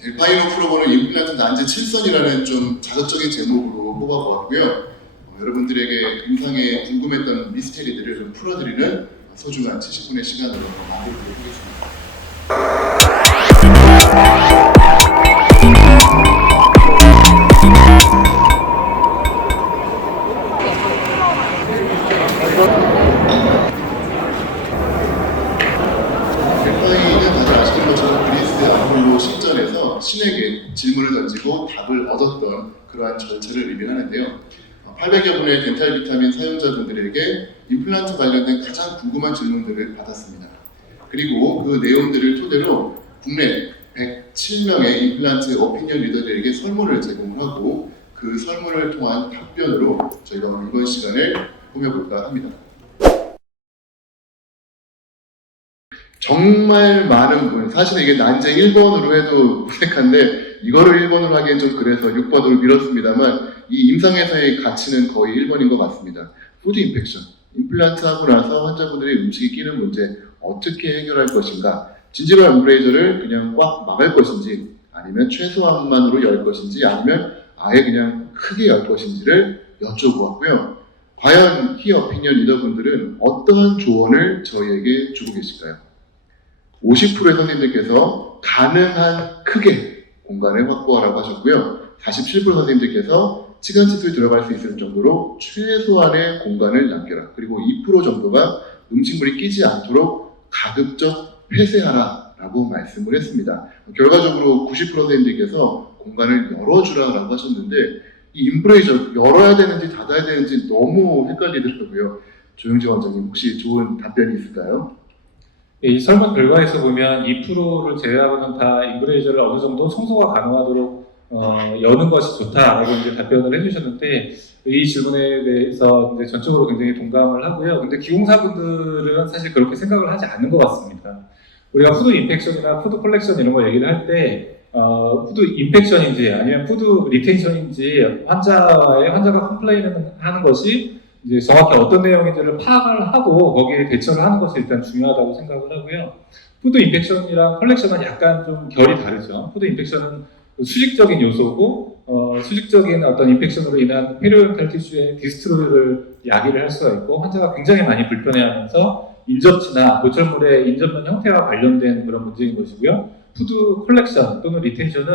델파이노 프로보는 임플란트 난제 7선이라는 좀 자극적인 제목으로 뽑아보았고요. 여러분들에게 임상에 궁금했던 미스테리들을 좀 풀어드리는 소중한 70분의 시간으로 만들도록 하겠습니다. 델파이는 다들 아시는 것처럼 그리스 아폴로 신전에서 신에게 질문을 던지고 답을 얻었던 그러한 절차를 의미하는데요. 800여 분의 덴탈 비타민 사용자분들에게 임플란트 관련된 가장 궁금한 질문들을 받았습니다. 그리고 그 내용들을 토대로 국내 107명의 임플란트 오피니언 리더들에게 설문을 제공하고 그 설문을 통한 답변으로 저희가 오늘 이번 시간을 꾸며볼까 합니다. 정말 많은 분, 사실 이게 난제 1번으로 해도 무색한데 이거를 1번으로 하기엔 좀 그래서 6번으로 미뤘습니다만 이 임상에서의 가치는 거의 1번인 것 같습니다. 푸드 인펙션, 임플란트 하고 나서 환자분들이 음식이 끼는 문제 어떻게 해결할 것인가, 진지발 음브레이저를 그냥 꽉 막을 것인지 아니면 최소한만으로 열 것인지 아니면 아예 그냥 크게 열 것인지를 여쭤보았고요. 과연 키 오피니언 리더분들은 어떠한 조언을 저희에게 주고 계실까요? 50%의 선생님들께서 가능한 크게 공간을 확보하라고 하셨고요. 47% 선생님들께서 치간칫솔이 들어갈 수 있을 정도로 최소한의 공간을 남겨라. 그리고 2% 정도가 음식물이 끼지 않도록 가급적 폐쇄하라 라고 말씀을 했습니다. 결과적으로 90% 선생님들께서 공간을 열어주라고 하셨는데 이 임브레이저 열어야 되는지 닫아야 되는지 너무 헷갈리더라고요. 조영지 원장님 혹시 좋은 답변이 있을까요? 이 설문 결과에서 보면 2%를 제외하고는 다 임브레이저를 어느 정도 청소가 가능하도록 여는 것이 좋다라고 이제 답변을 해주셨는데 이 질문에 대해서 이제 전적으로 굉장히 동감을 하고요. 근데 기공사분들은 사실 그렇게 생각을 하지 않는 것 같습니다. 우리가 푸드 인펙션이나 푸드 컬렉션 이런 거 얘기를 할 때 푸드 인펙션인지 아니면 푸드 리텐션인지 환자가 컴플레인을 하는 것이 이제 정확히 어떤 내용인지를 파악을 하고 거기에 대처를 하는 것이 일단 중요하다고 생각을 하고요. 푸드 인펙션이랑 컬렉션은 약간 좀 결이 다르죠. 푸드 인펙션은 수직적인 요소고 수직적인 어떤 인펙션으로 인한 페리오덴탈 티슈의 디스트로이를 야기를 할 수가 있고 환자가 굉장히 많이 불편해하면서 인접지나 노출물의 인접면 형태와 관련된 그런 문제인 것이고요. 푸드 컬렉션 또는 리텐션은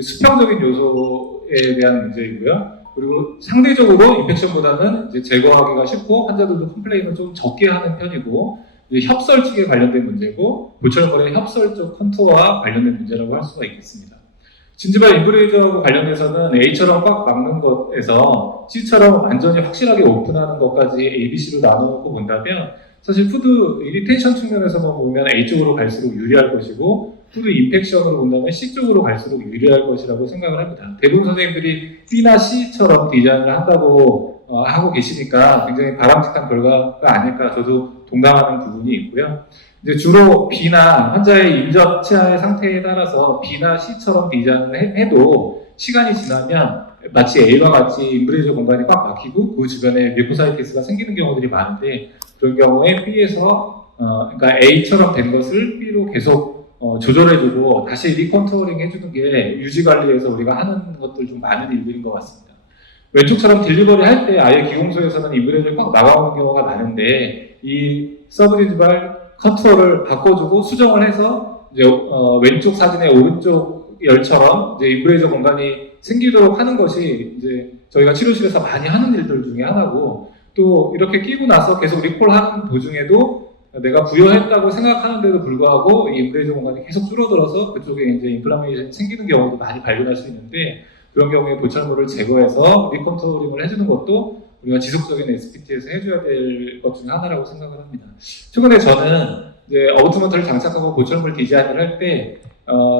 수평적인 요소에 대한 문제이고요. 그리고 상대적으로 인펙션보다는 이제 제거하기가 쉽고 환자들도 컴플레인을 좀 적게 하는 편이고 협설 측에 관련된 문제고 골철물의 협설적 컨투어와 관련된 문제라고 할 수가 있겠습니다. 진지발 임브레이저하고 관련해서는 A처럼 꽉 막는 것에서 C처럼 완전히 확실하게 오픈하는 것까지 A, B, C로 나누고 본다면 사실 푸드 리텐션 측면에서만 보면 A 쪽으로 갈수록 유리할 것이고 푸드 인펙션으로 본다면 C 쪽으로 갈수록 유리할 것이라고 생각을 합니다. 대부분 선생님들이 B나 C처럼 디자인을 한다고 하고 계시니까 굉장히 바람직한 결과가 아닐까 저도 동감하는 부분이 있고요. 이제 주로 B나 환자의 인접 치아의 상태에 따라서 B나 C처럼 디자인을 해도 시간이 지나면 마치 A와 같이 임브레이저 공간이 꽉 막히고 그 주변에 뮤코사이티스가 생기는 경우들이 많은데 그런 경우에 B에서 그러니까 A처럼 된 것을 B로 계속 조절해주고 다시 리컨투어링 해주는 게 유지관리에서 우리가 하는 것들 중 많은 일들인 것 같습니다. 왼쪽처럼 딜리버리 할 때 아예 기공소에서는 임브레이저를 꽉 막아오는 경우가 많은데 이 서브딘지발 컨투어를 바꿔주고 수정을 해서 이제 왼쪽 사진의 오른쪽 열처럼 이제 임브레이저 공간이 생기도록 하는 것이 이제 저희가 치료실에서 많이 하는 일들 중에 하나고 또 이렇게 끼고 나서 계속 리콜하는 도중에도 내가 부여했다고 생각하는데도 불구하고 이 임브레이저 공간이 계속 줄어들어서 그쪽에 이제 인플라메이션이 생기는 경우도 많이 발견할 수 있는데 그런 경우에 보철물을 제거해서 리컨투어링을 해주는 것도 우리가 지속적인 SPT에서 해줘야 될 것 중에 하나라고 생각을 합니다. 최근에 저는 이제 어부트먼트를 장착하고 보철물 디자인을 할 때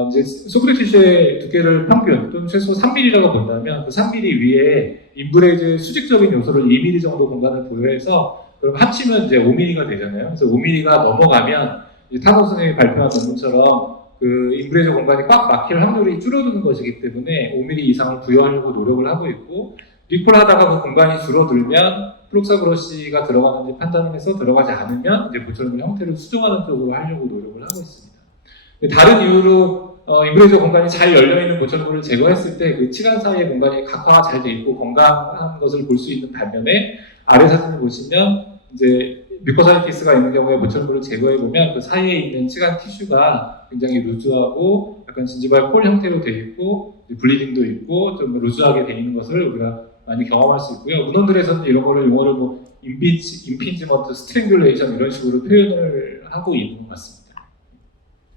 이제 소프트 티슈의 두께를 평균 또는 최소 3mm라고 본다면 그 3mm 위에 임브레이즈의 수직적인 요소를 2mm 정도 공간을 부여해서 그럼 합치면 이제 5mm가 되잖아요. 그래서 5mm가 넘어가면 타노 선생님이 발표한 논문처럼 그 임브레이저 공간이 꽉 막힐 확률이 줄어드는 것이기 때문에 5mm 이상을 부여하려고 노력을 하고 있고 리콜하다가 그 공간이 줄어들면 플록사브러시가 들어가는지 판단을 해서 들어가지 않으면 이제 보철물 형태를 수정하는 쪽으로 하려고 노력을 하고 있습니다. 다른 이유로 인브레이저 공간이 잘 열려있는 보철물을 제거했을 때 그 층간 사이의 공간이 각화가 잘 돼 있고 건강한 것을 볼 수 있는 반면에 아래 사진을 보시면 이제 뮤코사이티스가 있는 경우에 보철물을 제거해보면 그 사이에 있는 층간 티슈가 굉장히 루즈하고 약간 진지발 콜 형태로 되어 있고 블리딩도 있고 좀 루즈하게 되어 있는 것을 우리가 많이 경험할 수 있고요. 문헌들에서는 이런 거를 용어를 뭐 임피지먼트, 스트랭귤레이션 이런 식으로 표현을 하고 있는 것 같습니다.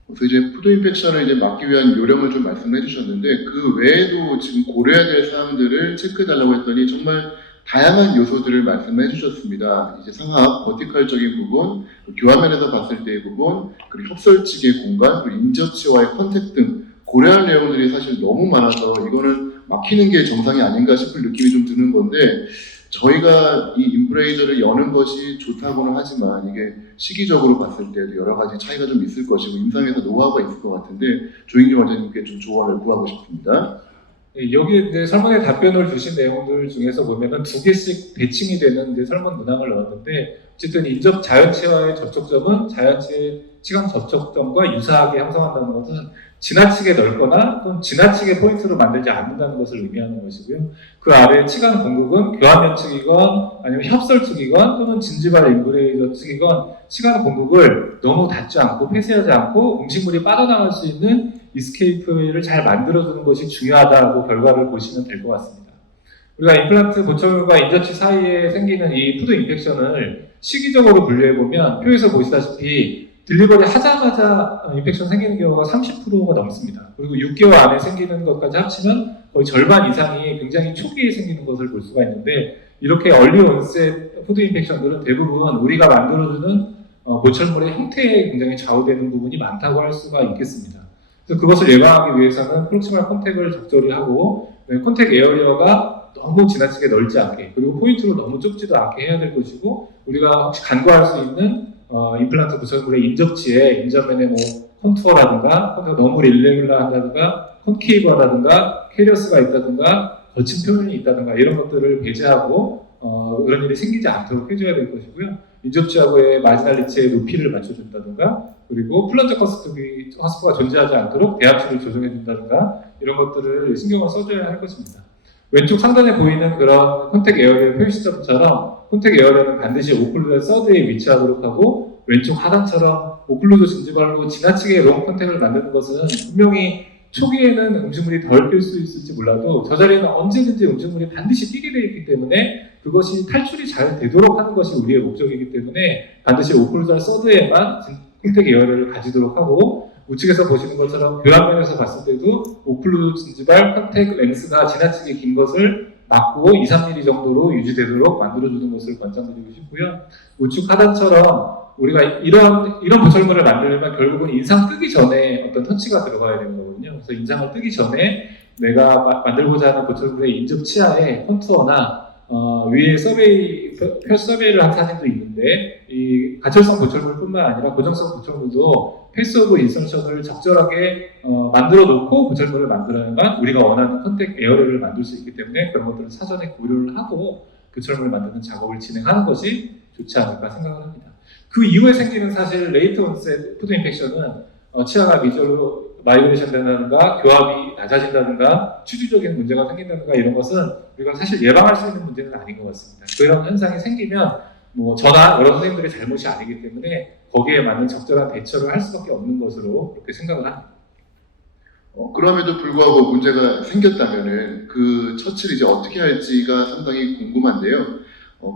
그래서 이제 푸드 인펙션을 이제 막기 위한 요령을 좀 말씀해 주셨는데 그 외에도 지금 고려해야 될 사항들을 체크해 달라고 했더니 정말 다양한 요소들을 말씀해 주셨습니다. 이제 상하 버티컬적인 부분, 교화면에서 봤을 때의 부분, 그리고 협설측의 공간, 그리고 인접치와의 컨택 등 고려할 내용들이 사실 너무 많아서 이거는 막히는 게 정상이 아닌가 싶을 느낌이 좀 드는 건데 저희가 이 인브레이저를 여는 것이 좋다고는 하지만 이게 시기적으로 봤을 때도 여러 가지 차이가 좀 있을 것이고 임상에서 노하우가 있을 것 같은데 조인규 원장님께 좀 조언을 구하고 싶습니다. 여기 이제 설문에 답변을 주신 내용들 중에서 보면은 2개씩 대칭이 되는 이제 설문 문항을 넣었는데 어쨌든 인접 자연체와의 접촉점은 자연체의 시간 접촉점과 유사하게 형성한다는 것은 지나치게 넓거나 또는 지나치게 포인트로 만들지 않는다는 것을 의미하는 것이고요. 그 아래 치간 공급은 교환면 측이건 아니면 협설 측이건 또는 진지발 인브레이저 측이건 치간 공급을 너무 닫지 않고 폐쇄하지 않고 음식물이 빠져나갈 수 있는 이스케이프를 잘 만들어주는 것이 중요하다고 결과를 보시면 될 것 같습니다. 우리가 임플란트 보철물과 인접치 사이에 생기는 이 푸드 인펙션을 시기적으로 분류해보면 표에서 보시다시피 딜리버리 하자마자 인펙션 생기는 경우가 30%가 넘습니다. 그리고 6개월 안에 생기는 것까지 합치면 거의 절반 이상이 굉장히 초기에 생기는 것을 볼 수가 있는데 이렇게 얼리 온셋 푸드 인펙션들은 대부분 우리가 만들어주는 보철물의 형태에 굉장히 좌우되는 부분이 많다고 할 수가 있겠습니다. 그래서 그것을 예방하기 위해서는 프록시말 컨택을 적절히 하고 컨택 에어리어가 너무 지나치게 넓지 않게 그리고 포인트로 너무 좁지도 않게 해야 될 것이고 우리가 혹시 간과할 수 있는 임플란트 보철물의 인접치에 인접면에 뭐 컨투어라든가 컨투어가 너무 일레귤러하다든가 컨케이브하다든가 캐리어스가 있다든가 거친 표면이 있다든가 이런 것들을 배제하고 그런 일이 생기지 않도록 해줘야 될 것이고요. 인접치하고의 마지날 리치의 높이를 맞춰준다든가 그리고 플런저 커스프가 존재하지 않도록 대합치를 조정해준다든가 이런 것들을 신경을 써줘야 할 것입니다. 왼쪽 상단에 보이는 그런 컨택 에어리어 표시점처럼 컨택 에어리어는 반드시 오클루드 서드에 위치하도록 하고 왼쪽 하단처럼 오클루드 진지발로 지나치게 롱 컨택을 만드는 것은 분명히 초기에는 음식물이 덜 낄 수 있을지 몰라도 저 자리에는 언제든지 음식물이 반드시 끼게 되어 있기 때문에 그것이 탈출이 잘 되도록 하는 것이 우리의 목적이기 때문에 반드시 오클루드 서드에만 컨택 에어리어를 가지도록 하고 우측에서 보시는 것처럼 교환면에서 봤을 때도 오클루드 진지발 컨택 렌스가 지나치게 긴 것을 막고 2, 3mm 정도로 유지되도록 만들어주는 것을 권장드리고 싶고요. 우측 하단처럼 우리가 이런 보철물을 만들려면 결국은 인상 뜨기 전에 어떤 터치가 들어가야 되는 거거든요. 그래서 인상을 뜨기 전에 내가 만들고자 하는 보철물의 인접 치아에 컨투어나 위에 표 서베이를 한 사진도 있는데 이 가철성 보철물뿐만 아니라 고정성 보철물도 페이스 오브 인ሰር션을 적절하게 만들어 놓고 보철물을 만들어야만 우리가 원하는 컨택 에어리어를 만들 수 있기 때문에 그런 것들을 사전에 고려를 하고 보철물을 만드는 작업을 진행하는 것이 좋지 않을까 생각을 합니다. 그 이후에 생기는 사실 레이트 온셋 푸드 인펙션은 치아가 미저로 마이그레이션 된다든가 교합이 낮아진다든가 추주적인 문제가 생긴다든가 이런 것은 우리가 사실 예방할 수 있는 문제는 아닌 것 같습니다. 그런 현상이 생기면 뭐 저나 여러 선생님들의 잘못이 아니기 때문에 거기에 맞는 적절한 대처를 할 수밖에 없는 것으로 그렇게 생각을 합니다. 그럼에도 불구하고 문제가 생겼다면은 그 처치를 이제 어떻게 할지가 상당히 궁금한데요.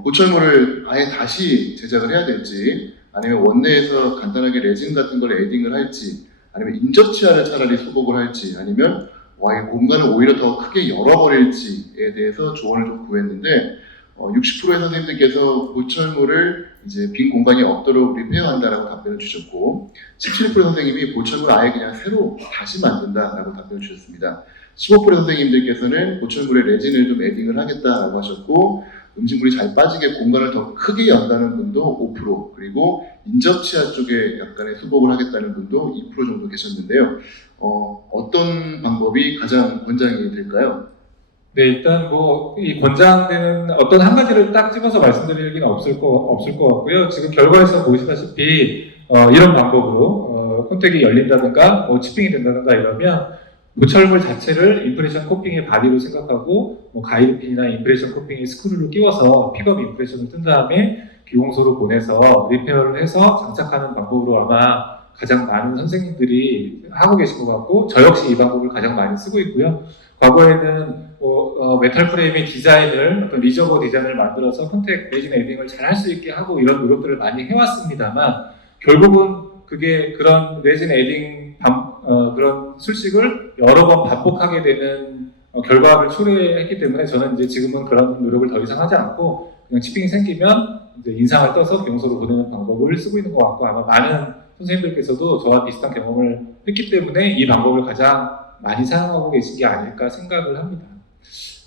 보철물을 아예 다시 제작을 해야 될지 아니면 원내에서 간단하게 레진 같은 걸 에딩을 할지 아니면 인접치아를 차라리 수복을 할지 아니면 이 공간을 오히려 더 크게 열어버릴지에 대해서 조언을 좀 구했는데 60%의 선생님들께서 보철물을 이제 빈 공간이 없도록 리페어한다라고 답변을 주셨고 17% 선생님이 보철물을 아예 그냥 새로 다시 만든다라고 답변을 주셨습니다. 15% 선생님들께서는 보철물에 레진을 좀 에딩을 하겠다라고 하셨고 음식물이 잘 빠지게 공간을 더 크게 연다는 분도 5% 그리고 인접치아 쪽에 약간의 수복을 하겠다는 분도 2% 정도 계셨는데요. 어떤 방법이 가장 권장이 될까요? 네, 일단 이 권장되는 어떤 한 가지를 딱 집어서 말씀드리기는 없을 것 같고요. 지금 결과에서 보시다시피 이런 방법으로 콘택이 열린다든가 치핑이 된다든가 이러면 보철물 자체를 임프레션 코핑의 바디로 생각하고 가이드핀이나 임프레션 코핑의 스크류를 끼워서 픽업 임프레션을 뜬 다음에 기공소로 보내서 리페어를 해서 장착하는 방법으로 아마 가장 많은 선생님들이 하고 계신 것 같고 저 역시 이 방법을 가장 많이 쓰고 있고요. 과거에는 메탈 프레임의 디자인을 어떤 리저버 디자인을 만들어서 콘택 레진 에딩을 잘 할 수 있게 하고 이런 노력들을 많이 해왔습니다만 결국은 그게 그런 레진 에딩 그런 술식을 여러 번 반복하게 되는 결과를 초래했기 때문에 저는 이제 지금은 그런 노력을 더 이상 하지 않고 그냥 치핑이 생기면 이제 인상을 떠서 경소로 보내는 방법을 쓰고 있는 것 같고 아마 많은 선생님들께서도 저와 비슷한 경험을 했기 때문에 이 방법을 가장 많이 사용하고 계신 게 아닐까 생각을 합니다.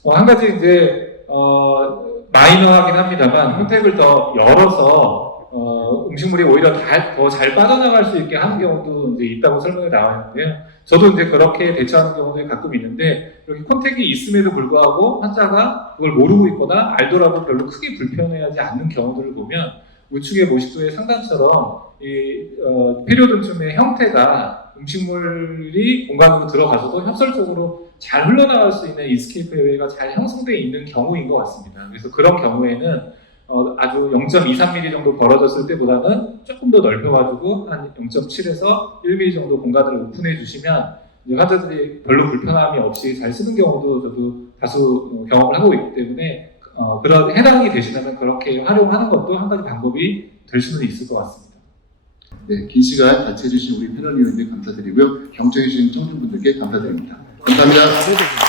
한 가지 이제 마이너하긴 합니다만 콘택을 더 열어서 음식물이 오히려 더 잘 빠져나갈 수 있게 하는 경우도 이제 있다고 설명이 나와 있는데요. 저도 이제 그렇게 대처하는 경우도 가끔 있는데 여기 콘택이 있음에도 불구하고 환자가 그걸 모르고 있거나 알더라도 별로 크게 불편해하지 않는 경우들을 보면 우측의 모식도의 상단처럼 이 페리오돈쯤의 형태가 음식물이 공간으로 들어가서도 협설적으로 잘 흘러나갈 수 있는 이스케이프 웨이가 잘 형성되어 있는 경우인 것 같습니다. 그래서 그런 경우에는 아주 0.23mm 정도 벌어졌을 때보다는 조금 더 넓혀가지고 한 0.7에서 1mm 정도 공간을 오픈해 주시면 이제 환자들이 별로 불편함이 없이 잘 쓰는 경우도 저도 다수 경험을 하고 있기 때문에 그런 해당이 되시면 그렇게 활용하는 것도 한 가지 방법이 될 수는 있을 것 같습니다. 네, 긴 시간 같이 해주신 우리 패널 위원님 감사드리고요. 경청해주신 청중분들께 감사드립니다. 감사합니다.